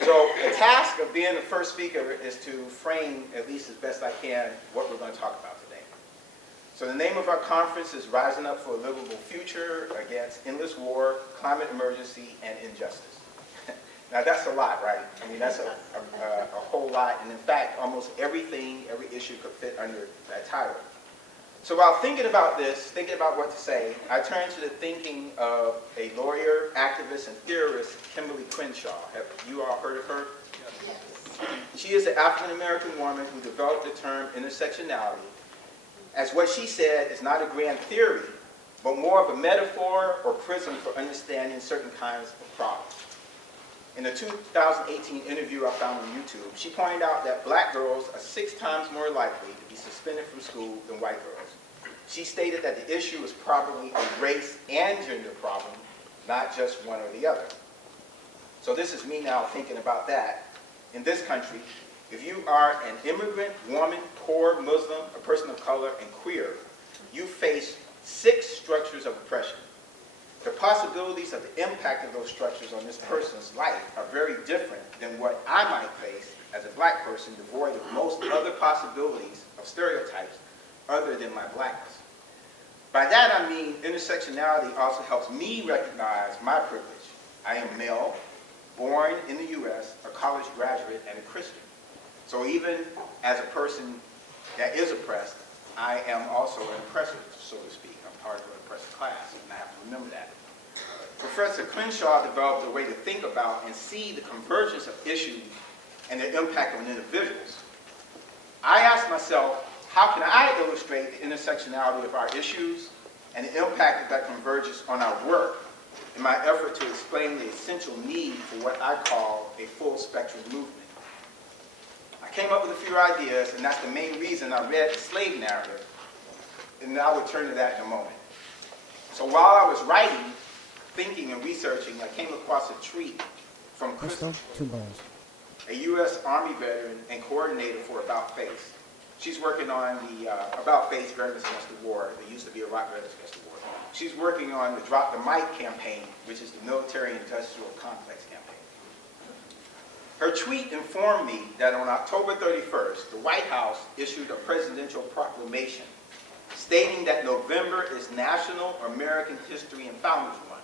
So the task of being the first speaker is to frame, at least as best I can, what we're going to talk about today. So the name of our conference is Rising Up for a Livable Future Against Endless War, Climate Emergency, and Injustice. Now that's a lot, right? I mean, that's a whole lot, and in fact, almost every issue could fit under that title. So while thinking about this, thinking about what to say, I turned to the thinking of a lawyer, activist, and theorist, Kimberly Crenshaw. Have you all heard of her? Yes. She is an African-American woman who developed the term intersectionality as what she said is not a grand theory, but more of a metaphor or prism for understanding certain kinds of problems. In a 2018 interview I found on YouTube, she pointed out that black girls are 6 times more likely to be suspended from school than white girls. She stated that the issue is probably a race and gender problem, not just one or the other. So this is me now thinking about that. In this country, if you are an immigrant, woman, poor, Muslim, a person of color, and queer, you face 6 structures of oppression. The possibilities of the impact of those structures on this person's life are very different than what I might face as a black person, devoid of most other possibilities of stereotypes other than my blackness. By that I mean intersectionality also helps me recognize my privilege. I am male, born in the US, a college graduate, and a Christian. So even as a person that is oppressed, I am also an oppressor, so to speak. I'm part of an oppressed class, and I have to remember that. Professor Crenshaw developed a way to think about and see the convergence of issues and their impact on individuals. I asked myself, how can I illustrate the intersectionality of our issues and the impact of that convergence on our work in my effort to explain the essential need for what I call a full spectrum movement? I came up with a few ideas, and that's the main reason I read the slave narrative, and I will turn to that in a moment. So while I was writing, thinking, and researching, I came across a tweet from Crystal, a U.S. Army veteran and coordinator for About Face. She's working on the About Face Veterans Against the War. There used to be a Rock Veterans Against the War. She's working on the Drop the Mic campaign, which is the military-industrial complex campaign. Her tweet informed me that on October 31st, the White House issued a presidential proclamation stating that November is National American History and Founders Month.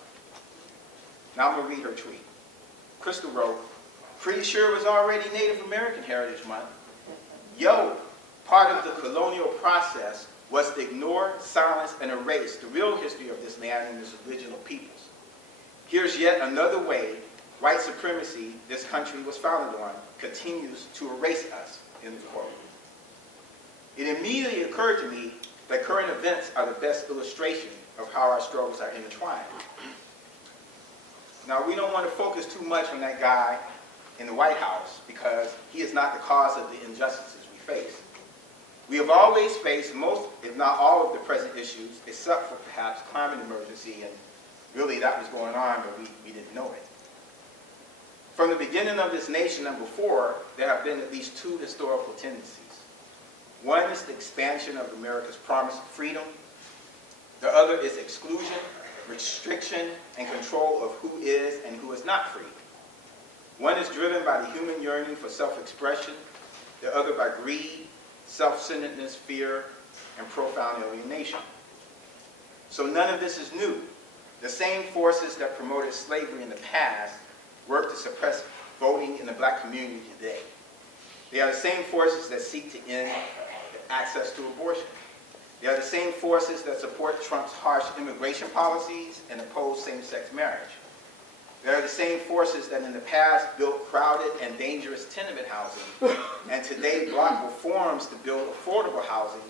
Now I'm going to read her tweet. Crystal wrote, "Pretty sure it was already Native American Heritage Month. Yo, part of the colonial process was to ignore, silence, and erase the real history of this land and its original peoples. Here's yet another way white supremacy this country was founded on continues to erase us," end quote. It immediately occurred to me that current events are the best illustration of how our struggles are intertwined. Now, we don't want to focus too much on that guy in the White House because he is not the cause of the injustices we face. We have always faced most, if not all, of the present issues, except for perhaps climate emergency, and really that was going on, but we didn't know it. From the beginning of this nation and before, there have been at least 2 historical tendencies. One is the expansion of America's promise of freedom. The other is exclusion, restriction, and control of who is and who is not free. One is driven by the human yearning for self-expression, the other by greed, self-centeredness, fear, and profound alienation. So none of this is new. The same forces that promoted slavery in the past work to suppress voting in the black community today. They are the same forces that seek to end access to abortion. They are the same forces that support Trump's harsh immigration policies and oppose same-sex marriage. They are the same forces that in the past built crowded and dangerous tenement housing and today block reforms to build affordable housing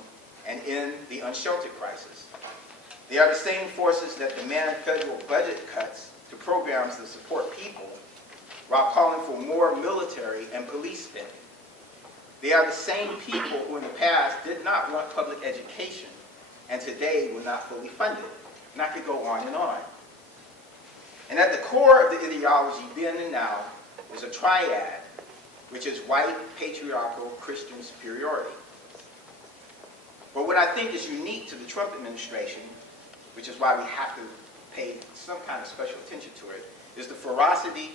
and end the unsheltered crisis. They are the same forces that demand federal budget cuts to programs that support people while calling for more military and police spending. They are the same people who in the past did not want public education and today will not fully fund it. And I could go on and on. And at the core of the ideology then and now is a triad, which is white, patriarchal, Christian superiority. But what I think is unique to the Trump administration, which is why we have to pay some kind of special attention to it, is the ferocity,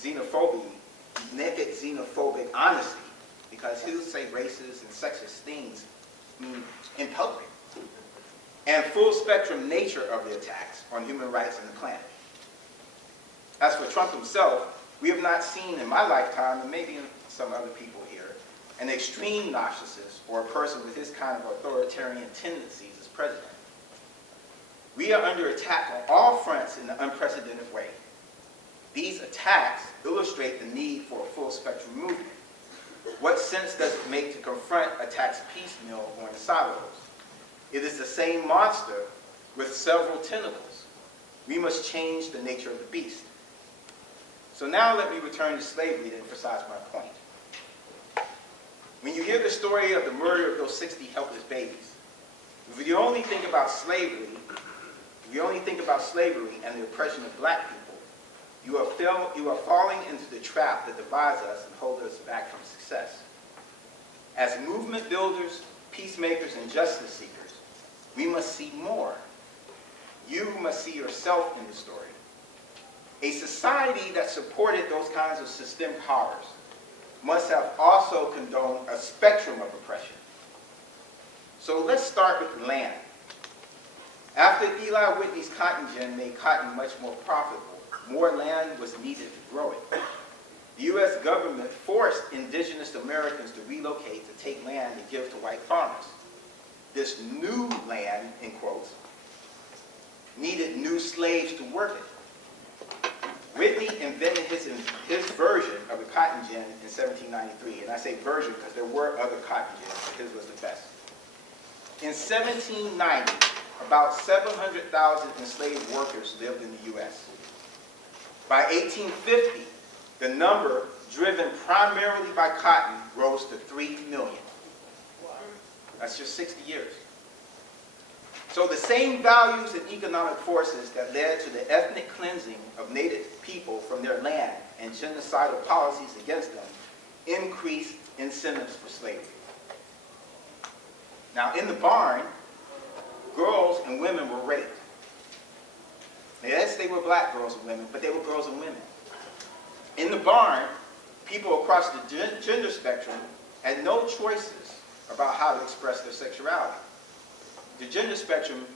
xenophobia, naked xenophobic honesty, because he'll say racist and sexist things in public, and full spectrum nature of the attacks on human rights and the planet. As for Trump himself, we have not seen in my lifetime, and maybe in some other people here, an extreme narcissist or a person with his kind of authoritarian tendencies as president. We are under attack on all fronts in an unprecedented way. These attacks illustrate the need for a full spectrum movement. What sense does it make to confront attacks piecemeal or in silos? It is the same monster with several tentacles. We must change the nature of the beast. So now let me return to slavery to emphasize my point. When you hear the story of the murder of those 60 helpless babies, if you only think about slavery, and the oppression of black people, you are falling into the trap that divides us and holds us back from success. As movement builders, peacemakers, and justice seekers, we must see more. You must see yourself in the story. A society that supported those kinds of systemic horrors must have also condoned a spectrum of oppression. So let's start with the land. After Eli Whitney's cotton gin made cotton much more profitable, more land was needed to grow it. The U.S. government forced indigenous Americans to relocate to take land to give to white farmers. This new land, in quotes, needed new slaves to work it. Whitney invented his version of a cotton gin in 1793, and I say version because there were other cotton gins, but his was the best. In 1790, about 700,000 enslaved workers lived in the U.S. By 1850, the number, driven primarily by cotton, rose to 3 million. That's just 60 years. So the same values and economic forces that led to the ethnic cleansing of native people from their land and genocidal policies against them increased incentives for slavery. Now, in the barn, girls and women were raped. Yes, they were black girls and women, but they were girls and women. In the barn, people across the gender spectrum had no choices about how to express their sexuality. The gender spectrum,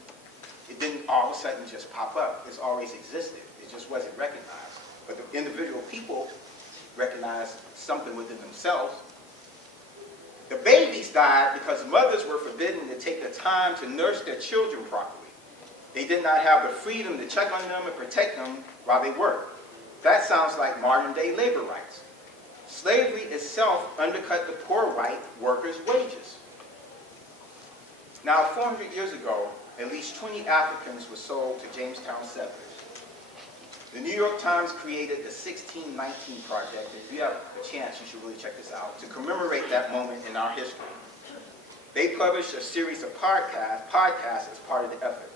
it didn't all of a sudden just pop up. It's always existed. It just wasn't recognized. But the individual people recognized something within themselves. The babies died because mothers were forbidden to take the time to nurse their children properly. They did not have the freedom to check on them and protect them while they worked. That sounds like modern-day labor rights. Slavery itself undercut the poor white workers' wages. Now, 400 years ago, at least 20 Africans were sold to Jamestown settlers. The New York Times created the 1619 Project. If you have a chance, you should really check this out, to commemorate that moment in our history. They published a series of podcasts as part of the effort.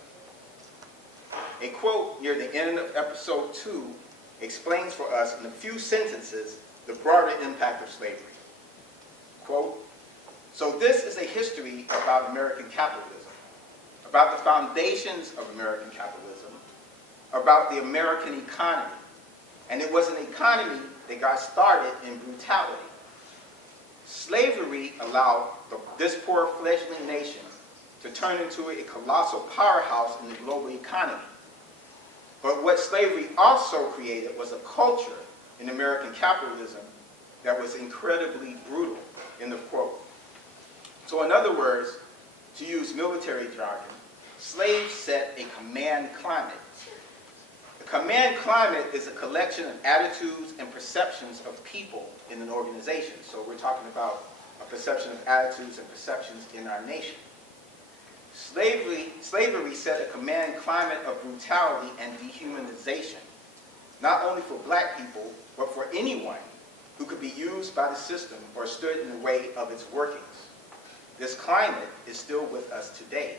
A quote near the end of episode 2 explains for us in a few sentences the broader impact of slavery. Quote, "So this is a history about American capitalism, about the foundations of American capitalism, about the American economy. And it was an economy that got started in brutality. Slavery allowed this poor fledgling nation to turn into a colossal powerhouse in the global economy. But what slavery also created was a culture in American capitalism that was incredibly brutal," end of quote. So in other words, to use military jargon, slaves set a command climate. The command climate is a collection of attitudes and perceptions of people in an organization. So we're talking about a perception of attitudes and perceptions in our nation. Slavery set a command climate of brutality and dehumanization, not only for black people, but for anyone who could be used by the system or stood in the way of its workings. This climate is still with us today.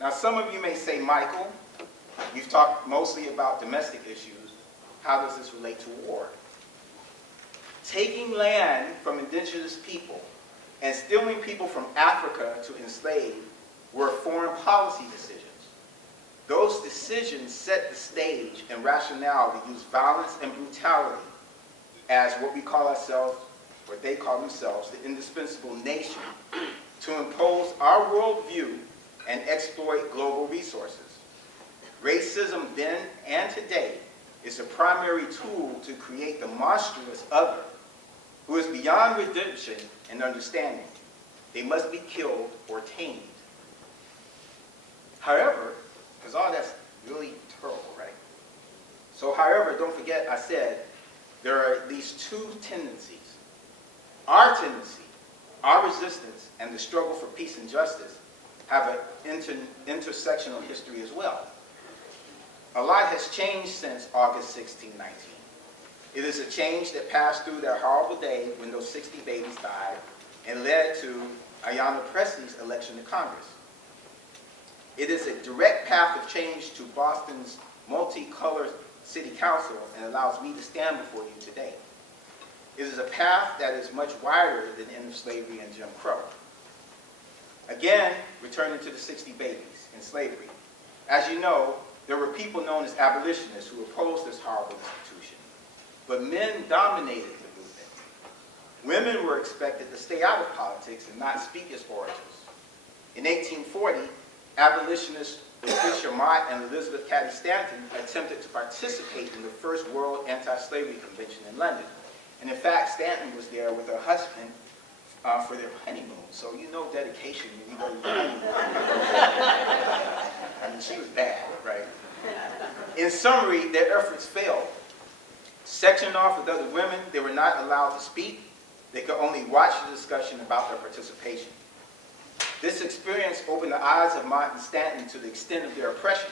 Now, some of you may say, Michael, you've talked mostly about domestic issues. How does this relate to war? Taking land from indigenous people and stealing people from Africa to enslave were foreign policy decisions. Those decisions set the stage and rationale to use violence and brutality as what we call ourselves, what they call themselves, the indispensable nation, to impose our worldview and exploit global resources. Racism then and today is a primary tool to create the monstrous other, who is beyond redemption and understanding. They must be killed or tamed. However, because all that's really terrible, right? So however, don't forget I said there are at least two tendencies. Our tendency, our resistance, and the struggle for peace and justice have an intersectional history as well. A lot has changed since August 1619. It is a change that passed through that horrible day when those 60 babies died and led to Ayanna Pressley's election to Congress. It is a direct path of change to Boston's multicolored city council and allows me to stand before you today. It is a path that is much wider than the end of slavery and Jim Crow. Again, returning to the 60 babies in slavery. As you know, there were people known as abolitionists who opposed this horrible institution. But men dominated the movement. Women were expected to stay out of politics and not speak as orators. In 1840, abolitionists Patricia Mott and Elizabeth Cady Stanton attempted to participate in the first World Anti-Slavery Convention in London. And in fact, Stanton was there with her husband for their honeymoon. So you know dedication when you go to your honeymoon. I mean, she was bad, right? In summary, their efforts failed. Sectioned off with other women, they were not allowed to speak. They could only watch the discussion about their participation. This experience opened the eyes of Mott and Stanton to the extent of their oppression.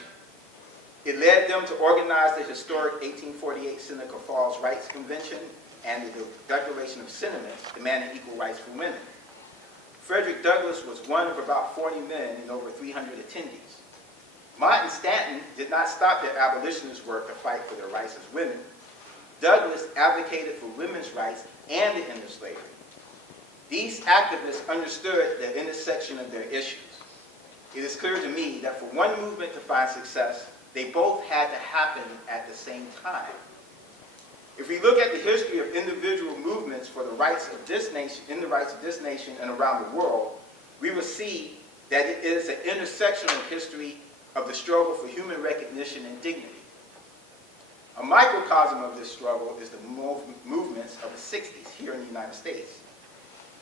It led them to organize the historic 1848 Seneca Falls Rights Convention and the Declaration of Sentiments demanding equal rights for women. Frederick Douglass was one of about 40 men and over 300 attendees. Mott and Stanton did not stop their abolitionist work to fight for their rights as women. Douglass advocated for women's rights and the end of slavery. These activists understood the intersection of their issues. It is clear to me that for one movement to find success, they both had to happen at the same time. If we look at the history of individual movements for the rights of this nation, in the rights of this nation and around the world, we will see that it is an intersectional history of the struggle for human recognition and dignity. A microcosm of this struggle is the movements of the 60s here in the United States.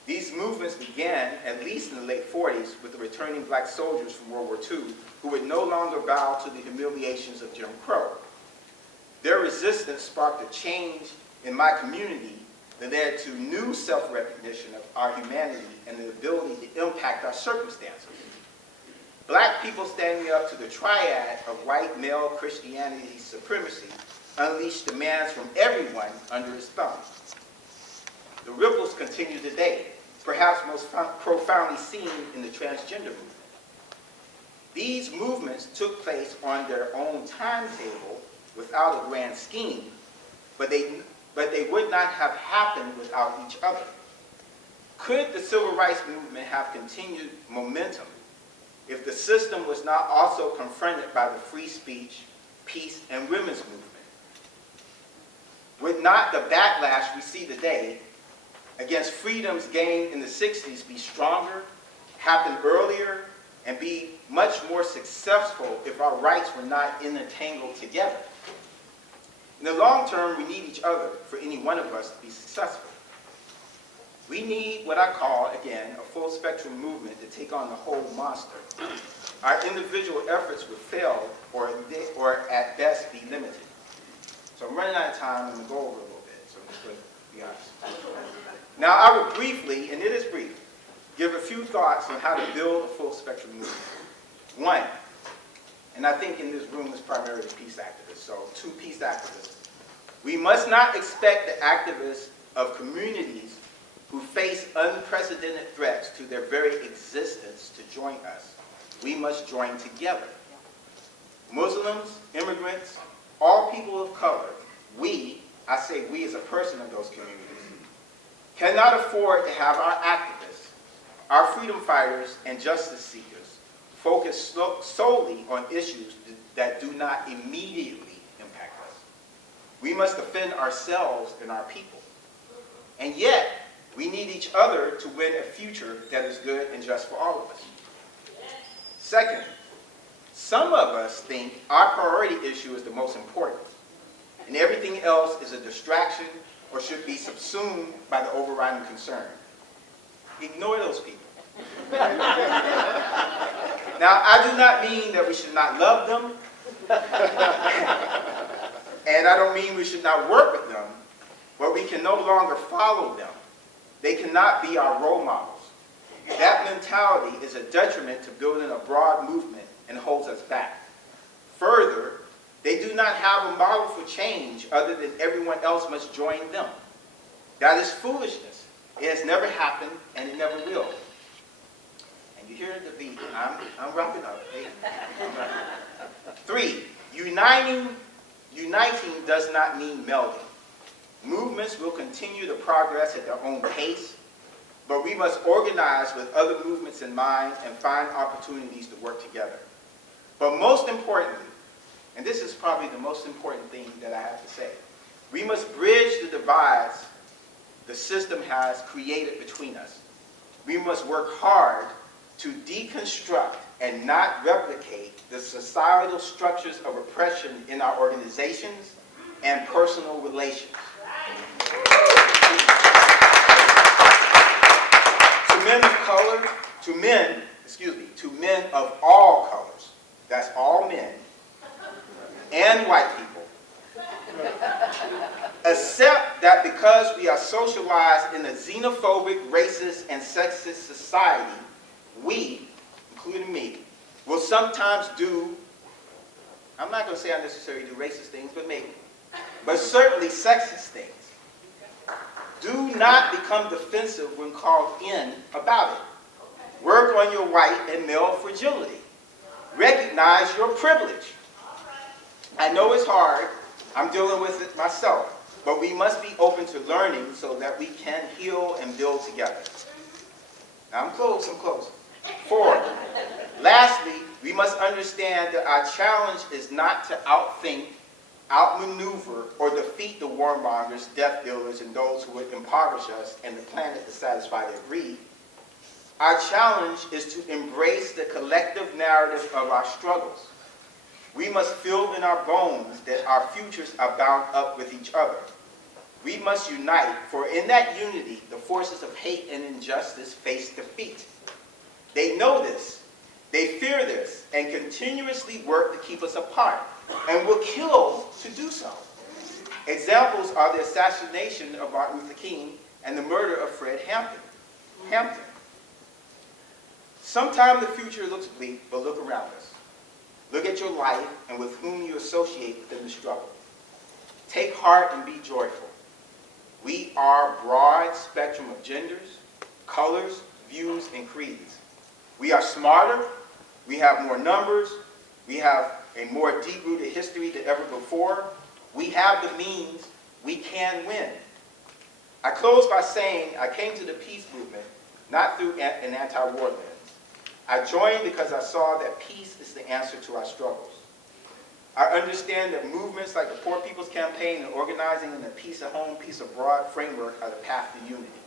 These movements began, at least in the late 40s, with the returning black soldiers from World War II who would no longer bow to the humiliations of Jim Crow. Their resistance sparked a change in my community that led to new self-recognition of our humanity and the ability to impact our circumstances. Black people standing up to the triad of white male Christianity supremacy unleashed demands from everyone under its thumb. The ripples continue today, perhaps most profoundly seen in the transgender movement. These movements took place on their own timetable without a grand scheme, but they would not have happened without each other. Could the civil rights movement have continued momentum if the system was not also confronted by the free speech, peace, and women's movement? Would not the backlash we see today against freedoms gained in the 60s be stronger, happen earlier, and be much more successful if our rights were not intertangled together? In the long term, we need each other for any one of us to be successful. We need what I call, again, a full spectrum movement to take on the whole monster. Our individual efforts would fail or at best be limited. So I'm running out of time. I'm going to go over a little bit, so I'm just going to be honest. Now, I will briefly, and it is brief, give a few thoughts on how to build a full spectrum movement. One, and I think in this room is primarily peace activists, so two peace activists. We must not expect the activists of communities who face unprecedented threats to their very existence to join us. We must join together. Muslims, immigrants, all people of color, we, I say we as a person of those communities, cannot afford to have our activists, our freedom fighters, and justice seekers focus solely on issues that do not immediately impact us. We must defend ourselves and our people. And yet, we need each other to win a future that is good and just for all of us. Second, some of us think our priority issue is the most important, and everything else is a distraction or should be subsumed by the overriding concern. Ignore those people. Now, I do not mean that we should not love them, and I don't mean we should not work with them, but we can no longer follow them. They cannot be our role models. That mentality is a detriment to building a broad movement and holds us back. Further, they do not have a model for change other than everyone else must join them. That is foolishness. It has never happened, and it never will. And you hear the beat. I'm wrapping up. Hey, I'm wrapping up. 3, uniting does not mean melding. Movements will continue to progress at their own pace, but we must organize with other movements in mind and find opportunities to work together. But most importantly, and this is probably the most important thing that I have to say, we must bridge the divides the system has created between us. We must work hard to deconstruct and not replicate the societal structures of oppression in our organizations and personal relations. To men of all colors, that's all men, and white people, accept that because we are socialized in a xenophobic, racist, and sexist society, we, including me, will sometimes do, I'm not going to say unnecessarily do racist things, but maybe, but certainly sexist things. Do not become defensive when called in about it. Work on your white and male fragility. Recognize your privilege. I know it's hard. I'm dealing with it myself. But we must be open to learning so that we can heal and build together. Now I'm close. 4, lastly, we must understand that our challenge is not to outthink, outmaneuver, or defeat the warmongers, death dealers, and those who would impoverish us and the planet to satisfy their greed. Our challenge is to embrace the collective narrative of our struggles. We must feel in our bones that our futures are bound up with each other. We must unite, for in that unity, the forces of hate and injustice face defeat. They know this, they fear this, and continuously work to keep us apart, and will kill to do so. Examples are the assassination of Martin Luther King and the murder of Fred Hampton. Sometimes the future looks bleak, but look around us. Look at your life and with whom you associate within the struggle. Take heart and be joyful. We are a broad spectrum of genders, colors, views, and creeds. We are smarter, we have more numbers, we have a more deep-rooted history than ever before. We have the means, we can win. I close by saying I came to the peace movement not through an anti-war lens. I joined because I saw that peace is the answer to our struggles. I understand that movements like the Poor People's Campaign and organizing in the peace at home, peace abroad framework are the path to unity.